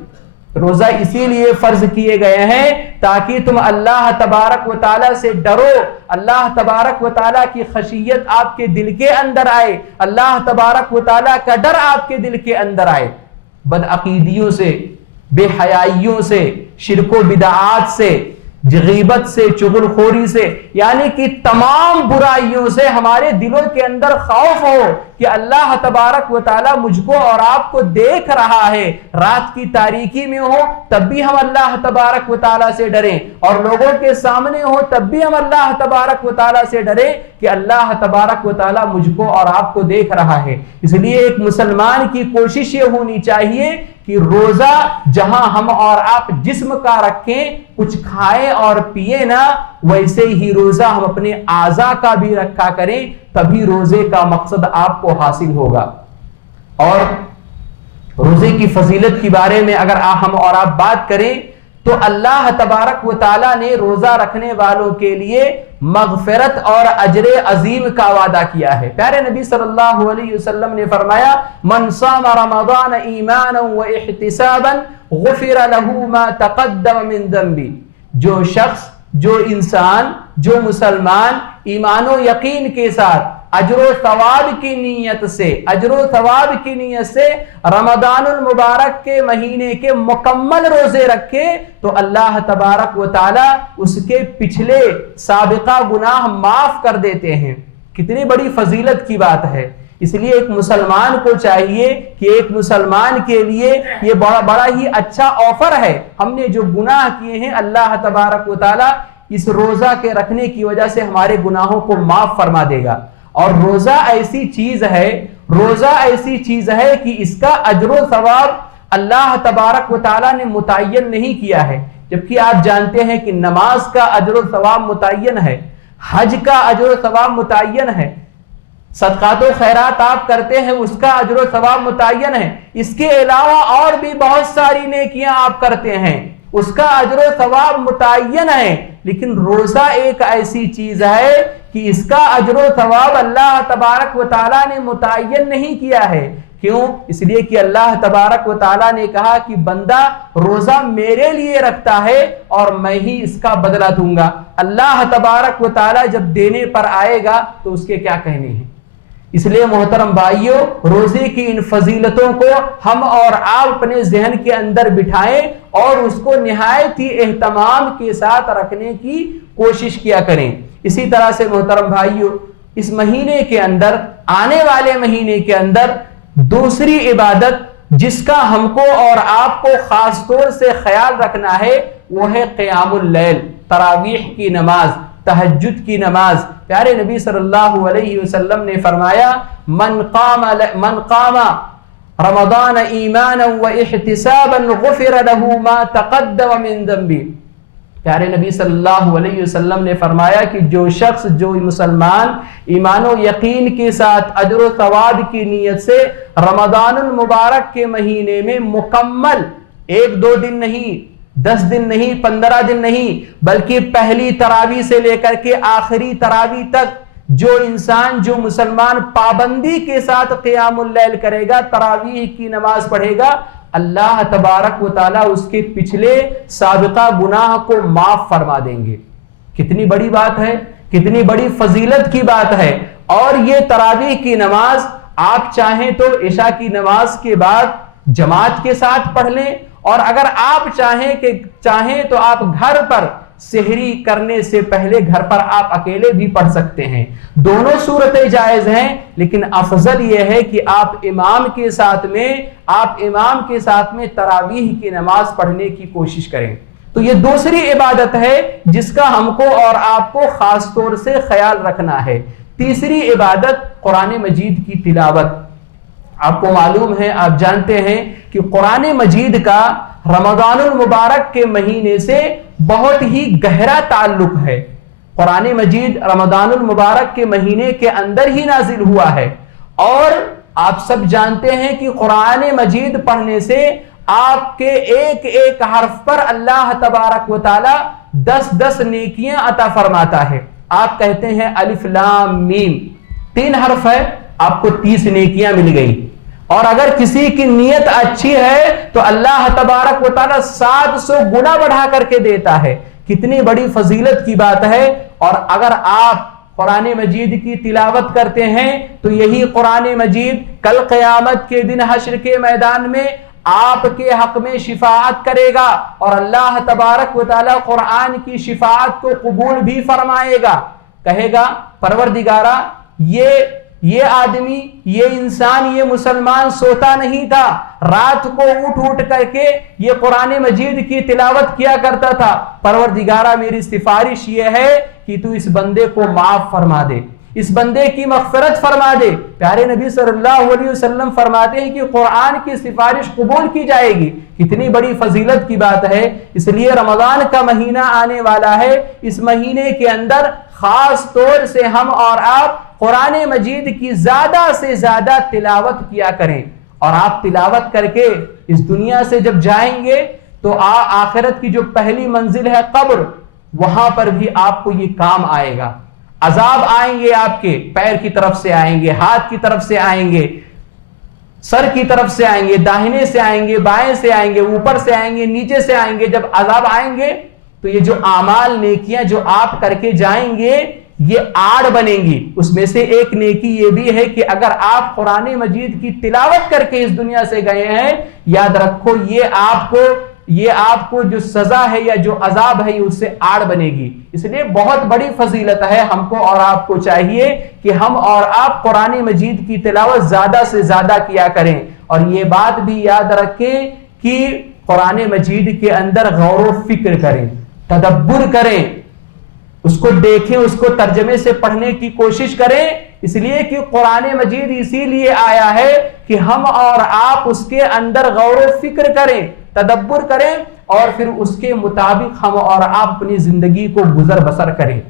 روزہ اسی لیے فرض کیے گئے ہیں تاکہ تم اللہ تبارک و تعالیٰ سے ڈرو، اللہ تبارک و تعالیٰ کی خشیت آپ کے دل کے اندر آئے، اللہ تبارک و تعالیٰ کا ڈر آپ کے دل کے اندر آئے۔ بدعقیدیوں سے، بے حیائیوں سے، شرک و بدعات سے، غیبت سے، چغل خوری سے، یعنی کہ تمام برائیوں سے ہمارے دلوں کے اندر خوف ہو کہ اللہ تبارک و تعالیٰ مجھ کو اور آپ کو دیکھ رہا ہے، رات کی تاریکی میں ہو تب بھی ہم اللہ تبارک و تعالیٰ سے ڈریں، اور لوگوں کے سامنے ہو تب بھی ہم اللہ تبارک و تعالیٰ سے ڈریں کہ اللہ تبارک و تعالیٰ مجھ کو اور آپ کو دیکھ رہا ہے۔ اس لیے ایک مسلمان کی کوشش یہ ہونی چاہیے کہ روزہ جہاں ہم اور آپ جسم کا رکھیں، کچھ کھائیں اور پیئے نہ، ویسے ہی روزہ ہم اپنے اعضاء کا بھی رکھا کریں، تبھی روزے کا مقصد آپ کو حاصل ہوگا۔ اور روزے کی فضیلت کے بارے میں اگر ہم اور آپ بات کریں تو اللہ تبارک و تعالیٰ نے روزہ رکھنے والوں کے لیے مغفرت اور اجر عظیم کا وعدہ کیا ہے۔ پیارے نبی صلی اللہ علیہ وسلم نے فرمایا، من صام رمضان ایمانا و احتسابا غفر له ما تقدم من ذنبه۔ جو شخص، جو انسان، جو مسلمان ایمان و یقین کے ساتھ اجر و ثواب کی نیت سے، اجر و ثواب کی نیت سے رمضان المبارک کے مہینے کے مکمل روزے رکھے تو اللہ تبارک و تعالی اس کے پچھلے سابقہ گناہ معاف کر دیتے ہیں۔ کتنی بڑی فضیلت کی بات ہے۔ اس لیے ایک مسلمان کو چاہیے کہ ایک مسلمان کے لیے یہ بڑا ہی اچھا آفر ہے۔ ہم نے جو گناہ کیے ہیں اللہ تبارک و تعالی اس روزہ کے رکھنے کی وجہ سے ہمارے گناہوں کو معاف فرما دے گا۔ اور روزہ ایسی چیز ہے، روزہ ایسی چیز ہے کہ اس کا اجر و ثواب اللہ تبارک و تعالی نے متعین نہیں کیا ہے، جبکہ آپ جانتے ہیں کہ نماز کا اجر و ثواب متعین ہے، حج کا اجر و ثواب متعین ہے، صدقات و خیرات آپ کرتے ہیں اس کا اجر و ثواب متعین ہے، اس کے علاوہ اور بھی بہت ساری نیکیاں آپ کرتے ہیں اس کا اجر و ثواب متعین ہے۔ لیکن روزہ ایک ایسی چیز ہے کہ اس کا اجر و ثواب اللہ تبارک و تعالیٰ نے متعین نہیں کیا ہے کیوں؟ اس لیے کہ اللہ تبارک و تعالیٰ نے کہا کہ بندہ روزہ میرے لیے رکھتا ہے اور میں ہی اس کا بدلہ دوں گا۔ اللہ تبارک و تعالیٰ جب دینے پر آئے گا تو اس کے کیا کہنے ہیں؟ اس لیے محترم بھائیوں، روزے کی ان فضیلتوں کو ہم اور آپ اپنے ذہن کے اندر بٹھائیں اور اس کو نہایت ہی اہتمام کے ساتھ رکھنے کی کوشش کیا کریں۔ اسی طرح سے محترم بھائیوں، اس مہینے کے اندر، آنے والے مہینے کے اندر دوسری عبادت جس کا ہم کو اور آپ کو خاص طور سے خیال رکھنا ہے وہ ہے قیام اللیل، تراویح کی نماز، تہجد کی نماز۔ پیارے نبی صلی اللہ علیہ وسلم نے فرمایا من قام رمضان ایمانا و احتسابا غفر له ما تقدم من ذنبه۔ پیارے نبی صلی اللہ علیہ وسلم نے فرمایا کہ جو شخص، جو مسلمان ایمان و یقین کے ساتھ اجر و ثواب کی نیت سے رمضان المبارک کے مہینے میں مکمل 1-2 دن نہیں، 10 دن نہیں، 15 دن نہیں، بلکہ پہلی تراویح سے لے کر کے آخری تراویح تک جو انسان، جو مسلمان پابندی کے ساتھ قیام اللیل کرے گا، تراویح کی نماز پڑھے گا، اللہ تبارک و تعالیٰ اس کے پچھلے سابقہ گناہ کو معاف فرما دیں گے۔ کتنی بڑی بات ہے، کتنی بڑی فضیلت کی بات ہے۔ اور یہ تراویح کی نماز آپ چاہیں تو عشاء کی نماز کے بعد جماعت کے ساتھ پڑھ لیں، اور اگر آپ چاہیں تو آپ گھر پر سحری کرنے سے پہلے گھر پر آپ اکیلے بھی پڑھ سکتے ہیں۔ دونوں صورتیں جائز ہیں، لیکن افضل یہ ہے کہ آپ امام کے ساتھ میں تراویح کی نماز پڑھنے کی کوشش کریں۔ تو یہ دوسری عبادت ہے جس کا ہم کو اور آپ کو خاص طور سے خیال رکھنا ہے۔ تیسری عبادت قرآن مجید کی تلاوت۔ آپ کو معلوم ہے، آپ جانتے ہیں کہ قرآن مجید کا رمضان المبارک کے مہینے سے بہت ہی گہرا تعلق ہے۔ قرآن مجید رمضان المبارک کے مہینے کے اندر ہی نازل ہوا ہے، اور آپ سب جانتے ہیں کہ قرآن مجید پڑھنے سے آپ کے ایک ایک حرف پر اللہ تبارک و تعالی 10 نیکیاں عطا فرماتا ہے۔ آپ کہتے ہیں الف لام میم، 3 حرف ہے، آپ کو 30 نیکیاں مل گئی، اور اگر کسی کی نیت اچھی ہے تو اللہ تبارک و تعالی 700 گنا بڑھا کر کے دیتا ہے۔ کتنی بڑی فضیلت کی بات ہے۔ اور اگر آپ قرآن مجید کی تلاوت کرتے ہیں تو یہی قرآن مجید کل قیامت کے دن حشر کے میدان میں آپ کے حق میں شفاعت کرے گا، اور اللہ تبارک و تعالی قرآن کی شفاعت کو قبول بھی فرمائے گا۔ کہے گا پروردگارا، یہ آدمی، یہ انسان، یہ مسلمان سوتا نہیں تھا، رات کو اٹھ کر کے یہ قرآن مجید کی تلاوت کیا کرتا تھا۔ پروردگارا، میری سفارش یہ ہے کہ تو اس بندے کو معاف فرما دے، اس بندے کی مغفرت فرما دے۔ پیارے نبی صلی اللہ علیہ وسلم فرماتے ہیں کہ قرآن کی سفارش قبول کی جائے گی۔ کتنی بڑی فضیلت کی بات ہے۔ اس لیے رمضان کا مہینہ آنے والا ہے، اس مہینے کے اندر خاص طور سے ہم اور آپ قرآن مجید کی زیادہ سے زیادہ تلاوت کیا کریں، اور آپ تلاوت کر کے اس دنیا سے جب جائیں گے تو آخرت کی جو پہلی منزل ہے قبر، وہاں پر بھی آپ کو یہ کام آئے گا۔ عذاب آئیں گے، آپ کے پیر کی طرف سے آئیں گے، ہاتھ کی طرف سے آئیں گے، سر کی طرف سے آئیں گے، داہنے سے آئیں گے، بائیں سے آئیں گے، اوپر سے آئیں گے، نیچے سے آئیں گے۔ جب عذاب آئیں گے تو یہ جو اعمال نیکیاں جو آپ کر کے جائیں گے یہ آڑ بنیں گی۔ اس میں سے ایک نیکی یہ بھی ہے کہ اگر آپ قرآن مجید کی تلاوت کر کے اس دنیا سے گئے ہیں، یاد رکھو یہ آپ کو جو سزا ہے یا جو عذاب ہے یہ اس سے آڑ بنے گی۔ اس لیے بہت بڑی فضیلت ہے، ہم کو اور آپ کو چاہیے کہ ہم اور آپ قرآن مجید کی تلاوت زیادہ سے زیادہ کیا کریں، اور یہ بات بھی یاد رکھیں کہ قرآن مجید کے اندر غور و فکر کریں، تدبر کریں، اس کو دیکھیں، اس کو ترجمے سے پڑھنے کی کوشش کریں۔ اس لیے کہ قرآن مجید اسی لیے آیا ہے کہ ہم اور آپ اس کے اندر غور و فکر کریں، تدبر کریں، اور پھر اس کے مطابق ہم اور آپ اپنی زندگی کو گزر بسر کریں۔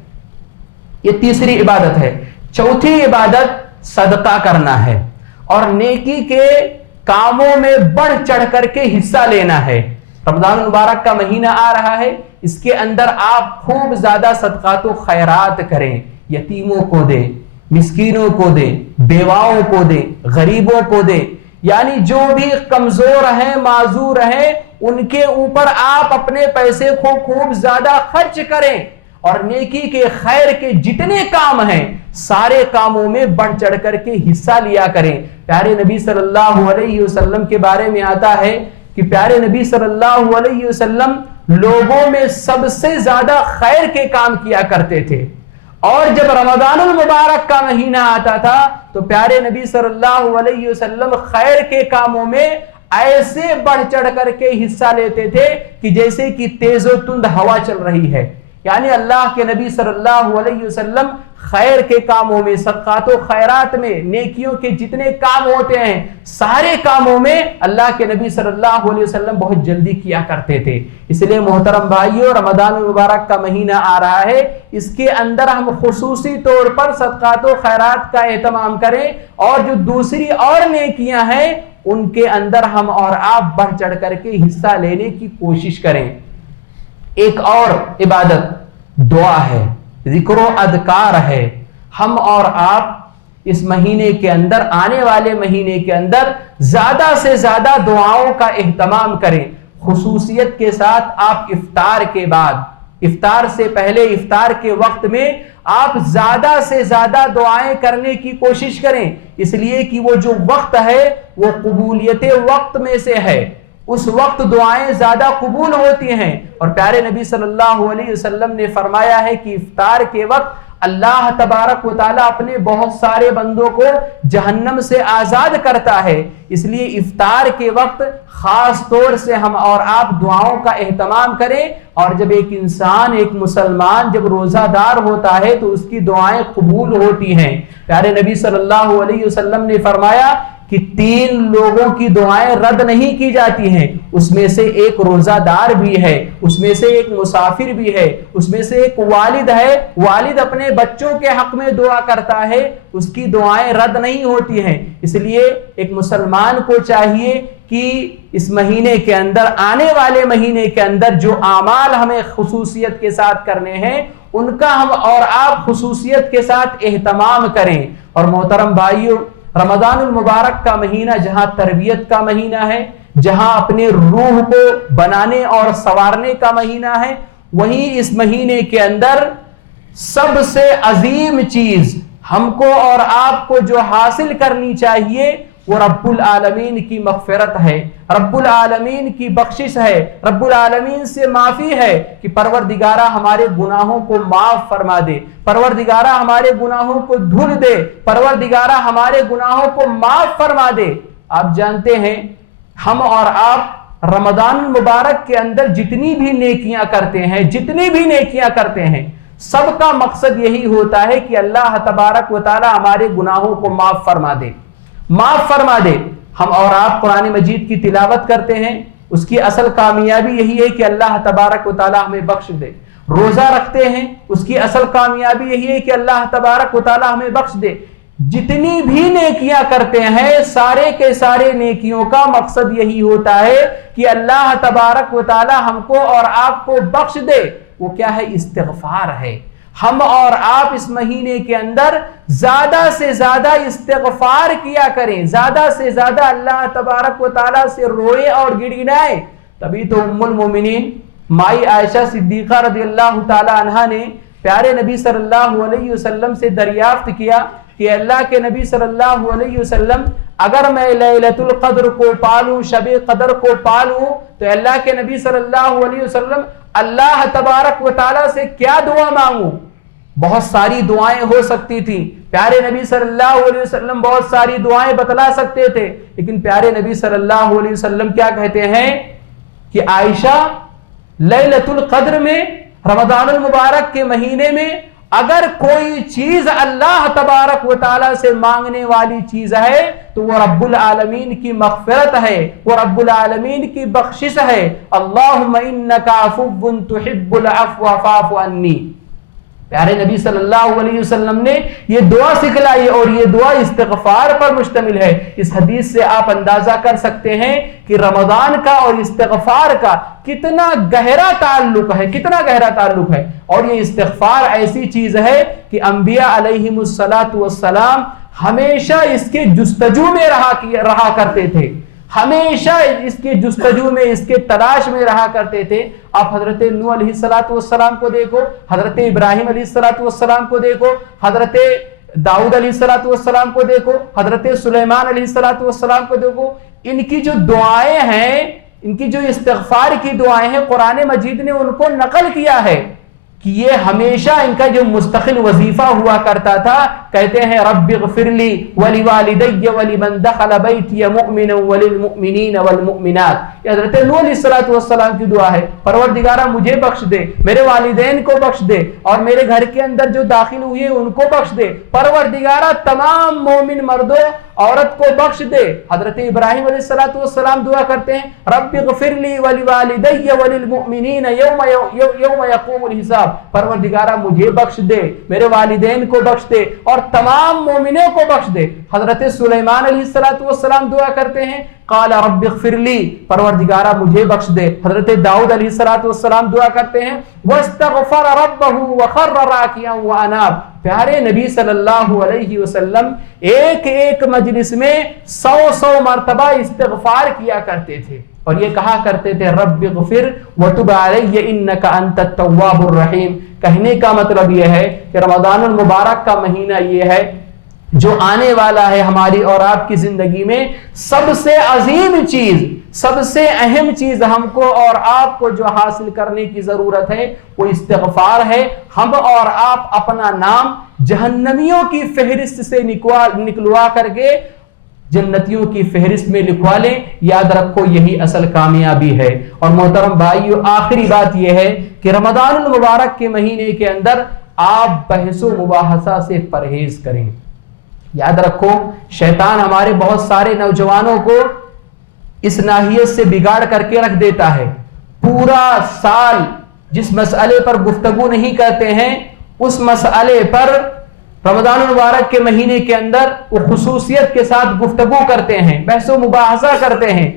یہ تیسری عبادت ہے۔ چوتھی عبادت صدقہ کرنا ہے، اور نیکی کے کاموں میں بڑھ چڑھ کر کے حصہ لینا ہے۔ رمضان المبارک کا مہینہ آ رہا ہے، اس کے اندر آپ خوب زیادہ صدقات و خیرات کریں، یتیموں کو دیں، مسکینوں کو دیں، بیواؤں کو دیں، غریبوں کو دیں۔ یعنی جو بھی کمزور ہیں معذور ہیں ان کے اوپر آپ اپنے پیسے کو خوب زیادہ خرچ کریں اور نیکی کے خیر کے جتنے کام ہیں سارے کاموں میں بڑھ چڑھ کر کے حصہ لیا کریں۔ پیارے نبی صلی اللہ علیہ وسلم کے بارے میں آتا ہے کہ پیارے نبی صلی اللہ علیہ وسلم لوگوں میں سب سے زیادہ خیر کے کام کیا کرتے تھے، اور جب رمضان المبارک کا مہینہ آتا تھا تو پیارے نبی صلی اللہ علیہ وسلم خیر کے کاموں میں ایسے بڑھ چڑھ کر کے حصہ لیتے تھے کہ جیسے کہ تیز و تند ہوا چل رہی ہے۔ یعنی اللہ کے نبی صلی اللہ علیہ وسلم خیر کے کاموں میں، صدقات و خیرات میں، نیکیوں کے جتنے کام ہوتے ہیں سارے کاموں میں اللہ کے نبی صلی اللہ علیہ وسلم بہت جلدی کیا کرتے تھے۔ اس لیے محترم بھائیوں، رمضان المبارک کا مہینہ آ رہا ہے، اس کے اندر ہم خصوصی طور پر صدقات و خیرات کا اہتمام کریں، اور جو دوسری اور نیکیاں ہیں ان کے اندر ہم اور آپ بڑھ چڑھ کر کے حصہ لینے کی کوشش کریں۔ ایک اور عبادت دعا ہے، ذکر و اذکار ہے۔ ہم اور آپ اس مہینے کے اندر، آنے والے مہینے کے اندر زیادہ سے زیادہ دعاؤں کا اہتمام کریں، خصوصیت کے ساتھ آپ افطار کے بعد، افطار سے پہلے، افطار کے وقت میں آپ زیادہ سے زیادہ دعائیں کرنے کی کوشش کریں، اس لیے کہ وہ جو وقت ہے وہ قبولیت وقت میں سے ہے، اس وقت دعائیں زیادہ قبول ہوتی ہیں۔ اور پیارے نبی صلی اللہ علیہ وسلم نے فرمایا ہے کہ افطار کے وقت اللہ تبارک و تعالیٰ اپنے بہت سارے بندوں کو جہنم سے آزاد کرتا ہے، اس لیے افطار کے وقت خاص طور سے ہم اور آپ دعاؤں کا اہتمام کریں۔ اور جب ایک انسان، ایک مسلمان جب روزہ دار ہوتا ہے تو اس کی دعائیں قبول ہوتی ہیں۔ پیارے نبی صلی اللہ علیہ وسلم نے فرمایا کہ 3 لوگوں کی دعائیں رد نہیں کی جاتی ہیں، اس میں سے ایک روزہ دار بھی ہے، اس میں سے ایک مسافر بھی ہے، اس میں سے ایک والد ہے، والد اپنے بچوں کے حق میں دعا کرتا ہے، اس کی دعائیں رد نہیں ہوتی ہیں۔ اس لیے ایک مسلمان کو چاہیے کہ اس مہینے کے اندر، آنے والے مہینے کے اندر جو اعمال ہمیں خصوصیت کے ساتھ کرنے ہیں ان کا ہم اور آپ خصوصیت کے ساتھ اہتمام کریں۔ اور محترم بھائیوں، رمضان المبارک کا مہینہ جہاں تربیت کا مہینہ ہے، جہاں اپنے روح کو بنانے اور سنوارنے کا مہینہ ہے، وہیں اس مہینے کے اندر سب سے عظیم چیز ہم کو اور آپ کو جو حاصل کرنی چاہیے وہ رب العالمین کی مغفرت ہے، رب العالمین کی بخشش ہے، رب العالمین سے معافی ہے کہ پروردگارہ ہمارے گناہوں کو معاف فرما دے، پروردگارہ ہمارے گناہوں کو دھل دے، پروردگارہ ہمارے گناہوں کو معاف فرما دے۔ آپ جانتے ہیں ہم اور آپ رمضان المبارک کے اندر جتنی بھی نیکیاں کرتے ہیں سب کا مقصد یہی ہوتا ہے کہ اللہ تبارک و تعالی ہمارے گناہوں کو معاف فرما دے۔ ہم اور آپ قرآن مجید کی تلاوت کرتے ہیں، اس کی اصل کامیابی یہی ہے کہ اللہ تبارک و تعالی ہمیں بخش دے۔ روزہ رکھتے ہیں، اس کی اصل کامیابی یہی ہے کہ اللہ تبارک و تعالی ہمیں بخش دے۔ جتنی بھی نیکیاں کرتے ہیں سارے کے سارے نیکیوں کا مقصد یہی ہوتا ہے کہ اللہ تبارک و تعالی ہم کو اور آپ کو بخش دے۔ وہ کیا ہے؟ استغفار ہے۔ ہم اور آپ اس مہینے کے اندر زیادہ سے زیادہ استغفار کیا کریں، زیادہ سے زیادہ اللہ تبارک و تعالیٰ سے روئے اور گڑگڑائیں۔ تبھی تو ام المومنین مائی عائشہ صدیقہ رضی اللہ تعالی عنہا نے پیارے نبی صلی اللہ علیہ وسلم سے دریافت کیا کہ اللہ کے نبی صلی اللہ علیہ وسلم، اگر میں لیلۃ القدر کو پالوں، شب قدر کو پالوں، تو اللہ کے نبی صلی اللہ علیہ وسلم اللہ تبارک و تعالیٰ سے کیا دعا مانگوں؟ بہت ساری دعائیں ہو سکتی تھی، پیارے نبی صلی اللہ علیہ وسلم بہت ساری دعائیں بتلا سکتے تھے، لیکن پیارے نبی صلی اللہ علیہ وسلم کیا کہتے ہیں کہ عائشہ، لیلۃ القدر میں، رمضان المبارک کے مہینے میں اگر کوئی چیز اللہ تبارک و تعالیٰ سے مانگنے والی چیز ہے تو وہ رب العالمین کی مغفرت ہے، وہ رب العالمین کی بخشش ہے۔ اللہم انک عفو تحب العفو فاعف عنی۔ پیارے نبی صلی اللہ علیہ وسلم نے یہ دعا سکھلائی اور یہ دعا استغفار پر مشتمل ہے۔ اس حدیث سے آپ اندازہ کر سکتے ہیں کہ رمضان کا اور استغفار کا کتنا گہرا تعلق ہے۔ اور یہ استغفار ایسی چیز ہے کہ انبیاء علیہم الصلاۃ والسلام ہمیشہ اس کے جستجو میں رہا کرتے تھے، ہمیشہ اس کے جستجو میں، اس کے تلاش میں رہا کرتے تھے۔ آپ حضرت نوح علیہ السلام کو دیکھو، حضرت ابراہیم علیہ السلام کو دیکھو، حضرت داؤد علیہ السلام کو دیکھو، حضرت سلیمان علیہ السلام کو دیکھو۔ ان کی جو دعائیں ہیں، ان کی جو استغفار کی دعائیں ہیں، قرآن مجید نے ان کو نقل کیا ہے کہ یہ ہمیشہ ان کا جو مستقل وظیفہ ہوا کرتا تھا، کہتے ہیں رب اغفر لی ولوالدی ولمن دخل بیتی مؤمنا وللمؤمنین والمؤمنات۔ یہ حضرت نوح علیہ السلام کی دعا ہے، پروردگارہ مجھے بخش دے، میرے والدین کو بخش دے، اور میرے گھر کے اندر جو داخل ہوئے ان کو بخش دے، پروردگارہ تمام مومن مردوں عورت کو بخش دے۔ حضرت ابراہیم علیہ السلام دعا کرتے ہیں رب اغفر لی ولوالدی وللمؤمنین یوم یقوم الحساب، پروردگارہ مجھے بخش دے، میرے والدین کو بخش دے، اور تمام مومنوں کو بخش دے۔ حضرت سلیمان علیہ السلام دعا کرتے ہیں قال رب اغفر لی، پروردگارہ مجھے بخش دے۔ حضرت داؤد علیہ السلام دعا کرتے ہیں واستغفر ربہ وخر راکعا واناب۔ پیارے نبی صلی اللہ علیہ وسلم ایک ایک مجلس میں 100 مرتبہ استغفار کیا کرتے تھے، اور یہ کہا کرتے تھے رب اغفر وتب علی انک انت التواب الرحیم۔ کہنے کا مطلب یہ ہے کہ رمضان المبارک کا مہینہ یہ ہے جو آنے والا ہے ہماری اور آپ کی زندگی میں، سب سے عظیم چیز، سب سے اہم چیز ہم کو اور آپ کو جو حاصل کرنے کی ضرورت ہے وہ استغفار ہے۔ ہم اور آپ اپنا نام جہنمیوں کی فہرست سے نکلوا کر کے جنتیوں کی فہرست میں لکھوا لیں، یاد رکھو یہی اصل کامیابی ہے۔ اور محترم بھائیو، آخری بات یہ ہے کہ رمضان المبارک کے مہینے کے اندر آپ بحث و مباحثہ سے پرہیز کریں۔ یاد رکھو شیطان ہمارے بہت سارے نوجوانوں کو اس ناحیت سے بگاڑ کر کے رکھ دیتا ہے، پورا سال جس مسئلے پر گفتگو نہیں کرتے ہیں اس مسئلے پر رمضان المبارک کے مہینے کے اندر وہ خصوصیت کے ساتھ گفتگو کرتے ہیں، بحث و مباحثہ کرتے ہیں۔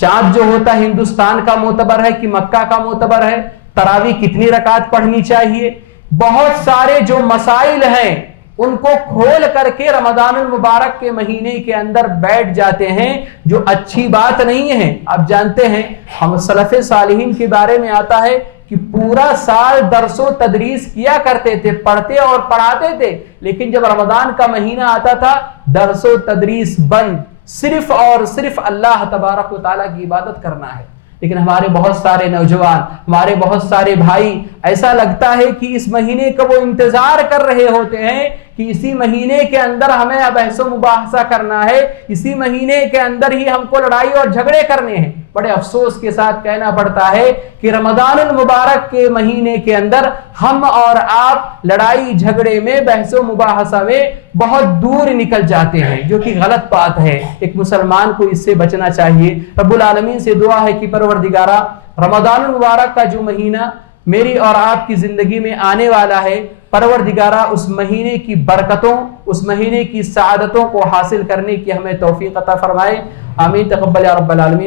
چاند جو ہوتا ہے ہندوستان کا معتبر ہے کہ مکہ کا معتبر ہے، تراویح کتنی رکعت پڑھنی چاہیے، بہت سارے جو مسائل ہیں ان کو کھول کر کے رمضان المبارک کے مہینے کے اندر بیٹھ جاتے ہیں، جو اچھی بات نہیں ہے۔ آپ جانتے ہیں ہم سلف صالحین کے بارے میں آتا ہے کہ پورا سال درس و تدریس کیا کرتے تھے، پڑھتے اور پڑھاتے تھے، لیکن جب رمضان کا مہینہ آتا تھا درس و تدریس بند، صرف اور صرف اللہ تبارک و تعالیٰ کی عبادت کرنا ہے۔ لیکن ہمارے بہت سارے نوجوان، ہمارے بہت سارے بھائی، ایسا لگتا ہے کہ اس مہینے کا وہ انتظار کر رہے ہوتے ہیں کہ اسی مہینے کے اندر ہمیں بحث و مباحثہ کرنا ہے، اسی مہینے کے اندر ہی ہم کو لڑائی اور جھگڑے کرنے ہیں۔ بڑے افسوس کے ساتھ کہنا پڑتا ہے کہ رمضان المبارک کے مہینے کے اندر ہم اور آپ لڑائی جھگڑے میں، بحث و مباحثہ میں بہت دور نکل جاتے ہیں، جو کہ غلط بات ہے۔ ایک مسلمان کو اس سے بچنا چاہیے۔ رب العالمین سے دعا ہے کہ پروردگارہ رمضان المبارک کا جو مہینہ میری اور آپ کی زندگی میں آنے والا ہے، پروردگارہ اس مہینے کی برکتوں، اس مہینے کی سعادتوں کو حاصل کرنے کی ہمیں توفیق عطا فرمائے۔ آمین، تقبل یا رب العالمین۔